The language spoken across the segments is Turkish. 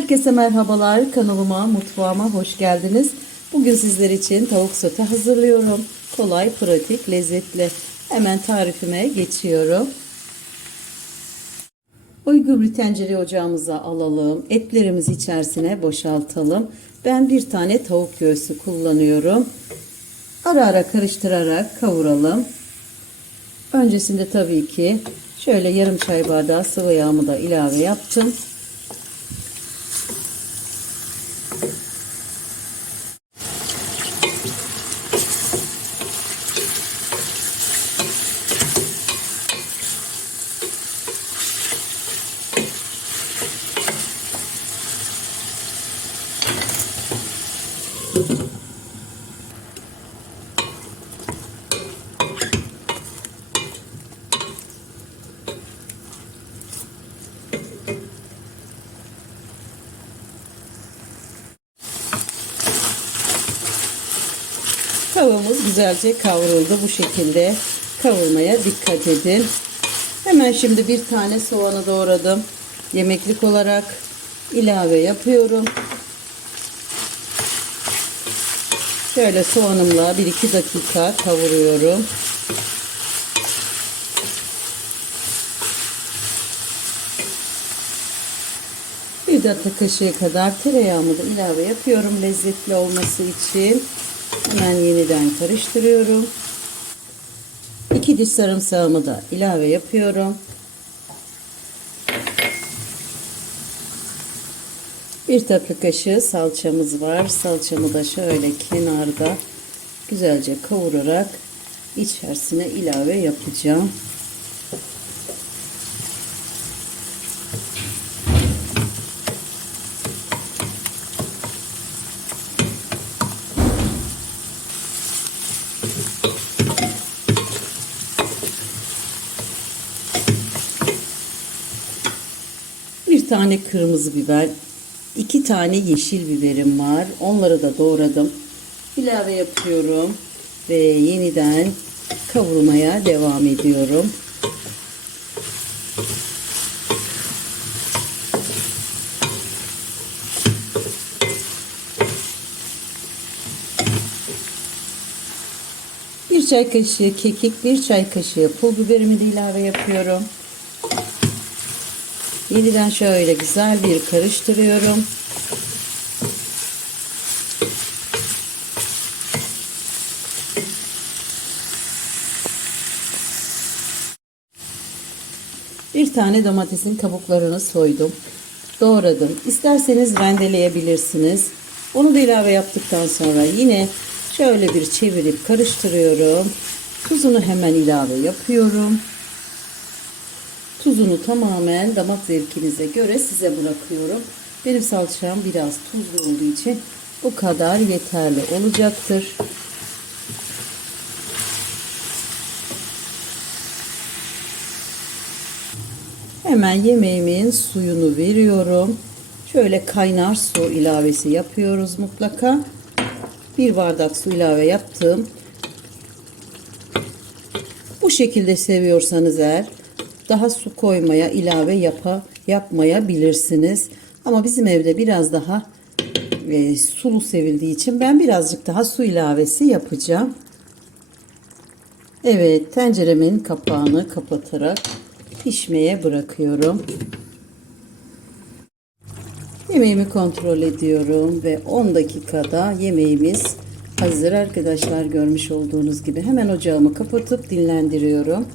Herkese merhabalar. Kanalıma, mutfağıma hoş geldiniz. Bugün sizler için tavuk sote hazırlıyorum. Kolay, pratik, lezzetli. Hemen tarifime geçiyorum. Uygun bir tencereyi ocağımıza alalım. Etlerimizi içerisine boşaltalım. Ben bir tane tavuk göğsü kullanıyorum. Ara ara karıştırarak kavuralım. Öncesinde tabii ki şöyle yarım çay bardağı sıvı yağımı da ilave yaptım. Tavuğumuz güzelce kavruldu. Bu şekilde kavurmaya dikkat edin. Hemen şimdi bir tane soğanı doğradım. Yemeklik olarak ilave yapıyorum. Şöyle soğanımla 1-2 dakika kavuruyorum. Bir tatlı kaşığı kadar tereyağımı da ilave yapıyorum lezzetli olması için. Hemen yeniden karıştırıyorum. 2 diş sarımsağımı da ilave yapıyorum. Bir tatlı kaşığı salçamız var. Salçamı da şöyle kenarda güzelce kavurarak içerisine ilave yapacağım. Bir tane kırmızı biber, iki tane yeşil biberim var. Onları da doğradım. İlave yapıyorum ve yeniden kavurmaya devam ediyorum. Bir çay kaşığı kekik, bir çay kaşığı pul biberimi de ilave yapıyorum. Yeniden şöyle güzel bir karıştırıyorum. Bir tane domatesin kabuklarını soydum. Doğradım. İsterseniz rendeleyebilirsiniz. Onu da ilave yaptıktan sonra yine şöyle bir çevirip karıştırıyorum. Tuzunu hemen ilave yapıyorum. Tuzunu tamamen damak zevkinize göre size bırakıyorum. Benim salçam biraz tuzlu olduğu için bu kadar yeterli olacaktır. Hemen yemeğimin suyunu veriyorum. Şöyle kaynar su ilavesi yapıyoruz mutlaka. Bir bardak su ilave yaptım. Bu şekilde seviyorsanız eğer daha su koymaya ilave yapa, yapmayabilirsiniz. Ama bizim evde biraz daha e, sulu sevildiği için ben birazcık daha su ilavesi yapacağım. Evet tenceremin kapağını kapatarak pişmeye bırakıyorum. Yemeğimi kontrol ediyorum ve 10 dakikada yemeğimiz hazır arkadaşlar görmüş olduğunuz gibi hemen ocağımı kapatıp dinlendiriyorum.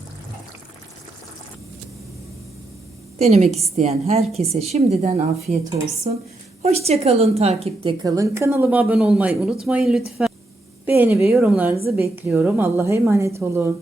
Denemek isteyen herkese şimdiden afiyet olsun. Hoşçakalın, takipte kalın. Kanalıma abone olmayı unutmayın lütfen. Beğeni ve yorumlarınızı bekliyorum. Allah'a emanet olun.